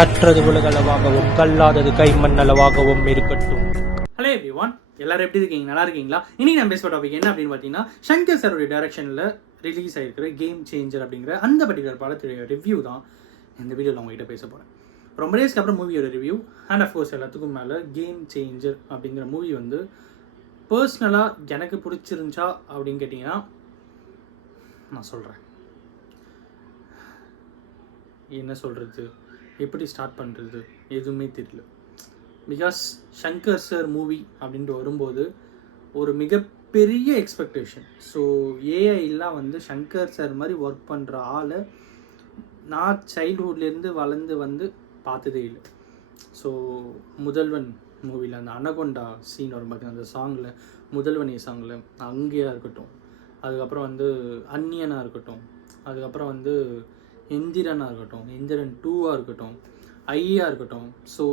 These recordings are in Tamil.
கற்றது உலகளவாகவும் கல்லாதது கைமண்ணளவாகவும் இருக்கட்டும். ஹலோ எவ்ரிவான், எல்லாரும் எப்படி இருக்கீங்க? நல்லா இருக்கீங்களா? இன்னைக்கு நான் பேசுகிற டாபிக் என்ன அப்படின்னு பார்த்தீங்கன்னா, சங்கர் சாரோடைய டைரக்ஷனில் ரிலீஸ் ஆகிருக்கிற கேம் சேஞ்சர் அப்படிங்கிற அந்த பர்டிகுலர் படத்துடைய ரிவ்யூ தான் இந்த வீடியோவில் உங்ககிட்ட பேச போகிறேன். ரொம்ப டேஸ்க்கு அப்புறம் மூவியோட ரிவ்யூ அண்ட் அஃப்கோர்ஸ் எல்லாத்துக்கும் மேலே கேம் சேஞ்சர் அப்படிங்கிற மூவி வந்து பர்சனலாக எனக்கு பிடிச்சிருந்துச்சா அப்படின்னு கேட்டிங்கன்னா நான் சொல்கிறேன். என்ன சொல்கிறது, எப்படி ஸ்டார்ட் பண்ணுறது எதுவுமே தெரியல. பிகாஸ் சங்கர் சார் மூவி அப்படின்ட்டு வரும்போது ஒரு மிகப்பெரிய எக்ஸ்பெக்டேஷன். ஸோ ஏஐலாம் வந்து சங்கர் சார் மாதிரி ஒர்க் பண்ணுற ஆளை நான் சைல்ட்ஹுட்லேருந்து வளர்ந்து வந்து பார்த்ததே இல்லை. ஸோ முதல்வன் மூவியில் அந்த அனகொண்டா சீன் வரும் பார்த்தீங்கன்னா, அந்த சாங்கில் முதல்வனி சாங்கில் அங்கேயா இருக்கட்டும், அதுக்கப்புறம் வந்து அந்நியனாக இருக்கட்டும், அதுக்கப்புறம் வந்து எந்திரனாக இருக்கட்டும், எந்திரன் 2ஆக இருக்கட்டும், ஐயா இருக்கட்டும். ஸோ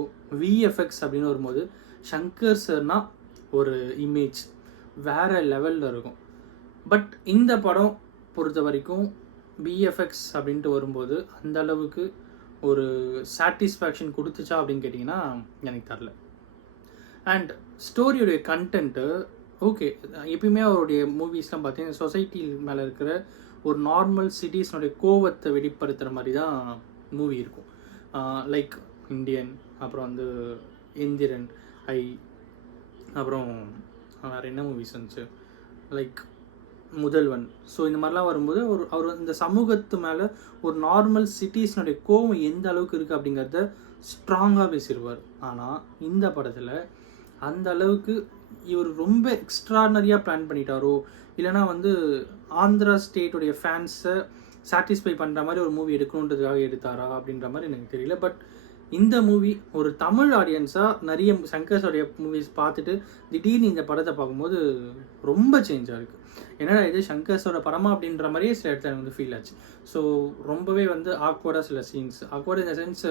விஎஃப்எக்ஸ் அப்படின்னு வரும்போது சங்கர் சார்னா ஒரு இமேஜ் வேறு லெவலில் இருக்கும். பட் இந்த படம் பொறுத்த வரைக்கும் விஎஃப்எக்ஸ் அப்படின்ட்டு வரும்போது அந்த அளவுக்கு ஒரு சாட்டிஸ்ஃபேக்ஷன் கொடுத்துச்சா அப்படின்னு கேட்டிங்கன்னா எனக்கு தரல. அண்ட் ஸ்டோரியுடைய கண்டென்ட்டு ஓகே, எப்பயுமே அவருடைய மூவிஸ்லாம் பார்த்தீங்கன்னா சொசைட்டி மேலே இருக்கிற ஒரு நார்மல் சிட்டிஸ்னுடைய கோவத்தை வெளிப்படுத்துகிற மாதிரி தான் மூவி இருக்கும். லைக் இந்தியன், அப்புறம் வந்து எந்திரன், அப்புறம் வேறு என்ன மூவிஸ் இருந்துச்சு, லைக் முதல்வன். ஸோ இந்த மாதிரிலாம் வரும்போது அவர் இந்த சமூகத்து மேலே ஒரு நார்மல் சிட்டிஸ்னுடைய கோவம் எந்த அளவுக்கு இருக்குது அப்படிங்கிறத ஸ்ட்ராங்காக பேசிடுவார். ஆனால் இந்த படத்தில் அந்த அளவுக்கு இவர் ரொம்ப எக்ஸ்ட்ரானரியாக பிளான் பண்ணிட்டாரோ, இல்லைனா வந்து ஆந்திரா ஸ்டேட்டுடைய ஃபேன்ஸை சாட்டிஸ்ஃபை பண்ணுற மாதிரி ஒரு மூவி எடுக்கணுன்றதுக்காக எடுத்தாரா அப்படின்ற மாதிரி எனக்கு தெரியல. பட் இந்த மூவி ஒரு தமிழ் ஆடியன்ஸாக நிறைய சங்கர்ஸோடைய மூவிஸ் பார்த்துட்டு திடீர்னு இந்த படத்தை பார்க்கும்போது ரொம்ப சேஞ்சாக இருக்குது. ஏன்னா இது சங்கர்ஸோட படமா அப்படின்ற மாதிரியே சில இடத்துல எனக்கு வந்து ஃபீல் ஆச்சு. ஸோ ரொம்பவே வந்து ஆக்வர்டாக சில சீன்ஸ், ஆக்வர்ட் இந்த சென்ஸ்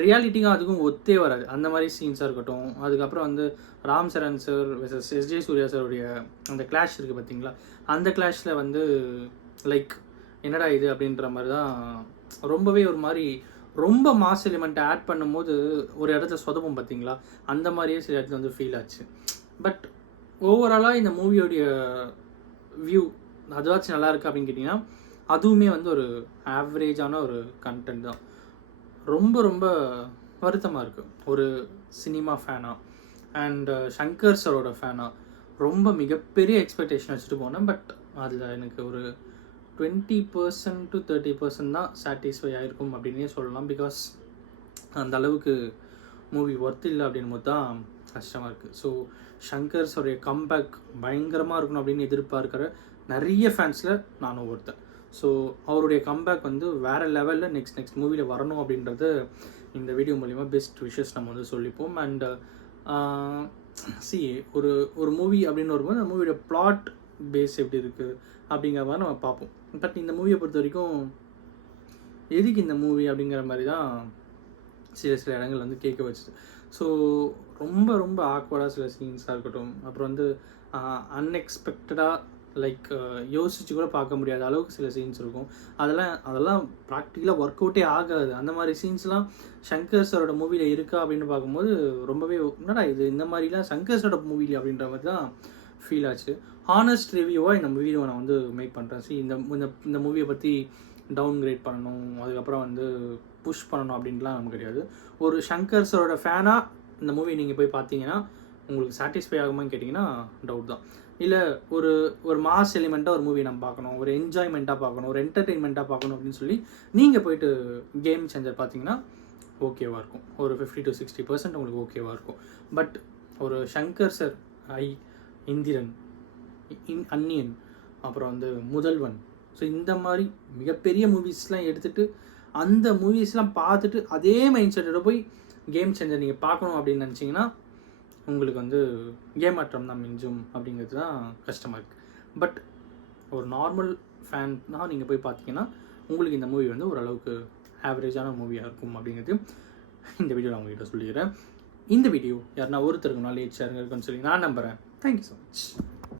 ரியாலிட்டிக்கும் அதுக்கும் ஒத்தே வராது அந்த மாதிரி சீன்ஸாக இருக்கட்டும். அதுக்கப்புறம் வந்து Ram Charan sir versus SJ Surya சாருடைய அந்த கிளாஷ் இருக்குது பார்த்தீங்களா, அந்த கிளாஷில் வந்து லைக் என்னடா இது அப்படின்ற மாதிரி தான் ரொம்பவே ஒரு மாதிரி ரொம்ப மாஸ் எலிமெண்ட்டை ஆட் பண்ணும்போது ஒரு இடத்துல சொதப்பும் பார்த்தீங்களா, அந்த மாதிரியே சில இடத்துல வந்து ஃபீல் ஆச்சு. பட் ஓவராலாக இந்த மூவியோடைய வியூ அதுவாச்சும் நல்லா இருக்குது அப்படின்னு கேட்டிங்கன்னா அதுவுமே வந்து ஒரு ஆவரேஜான ஒரு கண்டென்ட் தான். ரொம்ப ரொம்ப வருத்தமாக இருக்குது. ஒரு சினிமா ஃபேனாக அண்ட் சங்கர் சாரோட ஃபேனாக ரொம்ப மிகப்பெரிய எக்ஸ்பெக்டேஷன் வச்சுட்டு போனேன். பட் அதில் எனக்கு ஒரு 20% to 30% தான் சாட்டிஸ்ஃபை ஆகிருக்கும் அப்படின்னே சொல்லலாம். பிகாஸ் அந்த அளவுக்கு மூவி ஒர்த் இல்லை அப்படின்னும் போது தான் கஷ்டமாக இருக்குது. ஸோ சங்கர்ஸோடைய கம்பேக் பயங்கரமாக இருக்கணும் அப்படின்னு எதிர்பார்க்குற நிறைய ஃபேன்ஸில் நானும் ஒருத்தன். ஸோ அவருடைய கம்பேக் வந்து வேறு லெவலில் நெக்ஸ்ட் மூவியில் வரணும் அப்படின்றது இந்த வீடியோ மூலிமா பெஸ்ட் விஷஸ் நம்ம வந்து சொல்லிப்போம். அண்ட் ஒரு மூவி அப்படின்னு வரும்போது அந்த மூவியோட பிளாட் பேஸ் எப்படி இருக்குது அப்படிங்கிற மாதிரி நம்ம பார்ப்போம். பட் இந்த மூவியை பொறுத்த வரைக்கும் எதுக்கு இந்த மூவி அப்படிங்கிற மாதிரி தான் சில இடங்கள் வந்து கேட்க வச்சுது. ஸோ ரொம்ப ரொம்ப ஆக்வர்டாக சில சீன்ஸாக இருக்கட்டும், அப்புறம் வந்து அன்எக்ஸ்பெக்டடாக லைக் யோசிச்சு கூட பார்க்க முடியாத அளவுக்கு சில சீன்ஸ் இருக்கும். அதெல்லாம் ப்ராக்டிக்கலாக ஒர்க் அவுட்டே ஆகாது. அந்த மாதிரி சீன்ஸ்லாம் சங்கர் சாரோட மூவியில் இருக்கா அப்படின்னு பார்க்கும்போது ரொம்பவே என்னடா இது இந்த மாதிரிலாம் சங்கர் சாரோட மூவியில் அப்படின்ற மாதிரி தான் ஃபீல் ஆச்சு. ஹானஸ்ட் ரிவ்யூவாக இந்த வீடியோவை நான் வந்து மேக் பண்ணுறேன். இந்த மூவியை பற்றி டவுன் கிரேட் பண்ணணும், அதுக்கப்புறம் வந்து புஷ் பண்ணணும் அப்படின்லாம் நமக்கு கிடையாது. ஒரு சங்கர் சாரோட ஃபேனாக இந்த மூவி நீங்கள் போய் பார்த்தீங்கன்னா உங்களுக்கு சாட்டிஸ்ஃபை ஆகுமான்னு கேட்டிங்கன்னா டவுட் தான். இல்லை ஒரு மாஸ் எலிமெண்ட்டாக ஒரு மூவி நம்ம பார்க்கணும், ஒரு என்ஜாய்மெண்ட்டாக பார்க்கணும், ஒரு என்டர்டெயின்மெண்ட்டாக பார்க்கணும் அப்படின்னு சொல்லி நீங்கள் போயிட்டு கேம் சேஞ்சர் பார்த்தீங்கன்னா ஓகேவாக இருக்கும். ஒரு 50 to 60% உங்களுக்கு ஓகேவாக இருக்கும். பட் ஒரு சங்கர் சார் இந்திரன், அந்நியன், அப்புறம் வந்து முதல்வன், ஸோ இந்த மாதிரி மிகப்பெரிய மூவிஸ்லாம் எடுத்துகிட்டு அந்த மூவிஸ்லாம் பார்த்துட்டு அதே மைண்ட் செட்டோட போய் கேம் சேஞ்சர் நீங்கள் பார்க்கணும் அப்படின்னு நினச்சிங்கன்னா உங்களுக்கு வந்து ஏமாற்றம் தான் மிஞ்சும் அப்படிங்கிறது தான் கஷ்டமாக இருக்குது. பட் ஒரு நார்மல் ஃபேன்னா நீங்கள் போய் பார்த்தீங்கன்னா உங்களுக்கு இந்த மூவி வந்து ஓரளவுக்கு ஆவரேஜான மூவியாக இருக்கும் அப்படிங்கிறது இந்த வீடியோவில் உங்கள்கிட்ட சொல்லிக்கிறேன். இந்த வீடியோ யாருன்னா ஒருத்தருக்கு நாலேஜ் ஷேருங்க இருக்குன்னு சொல்லி நான் நம்புகிறேன். Thank you so much.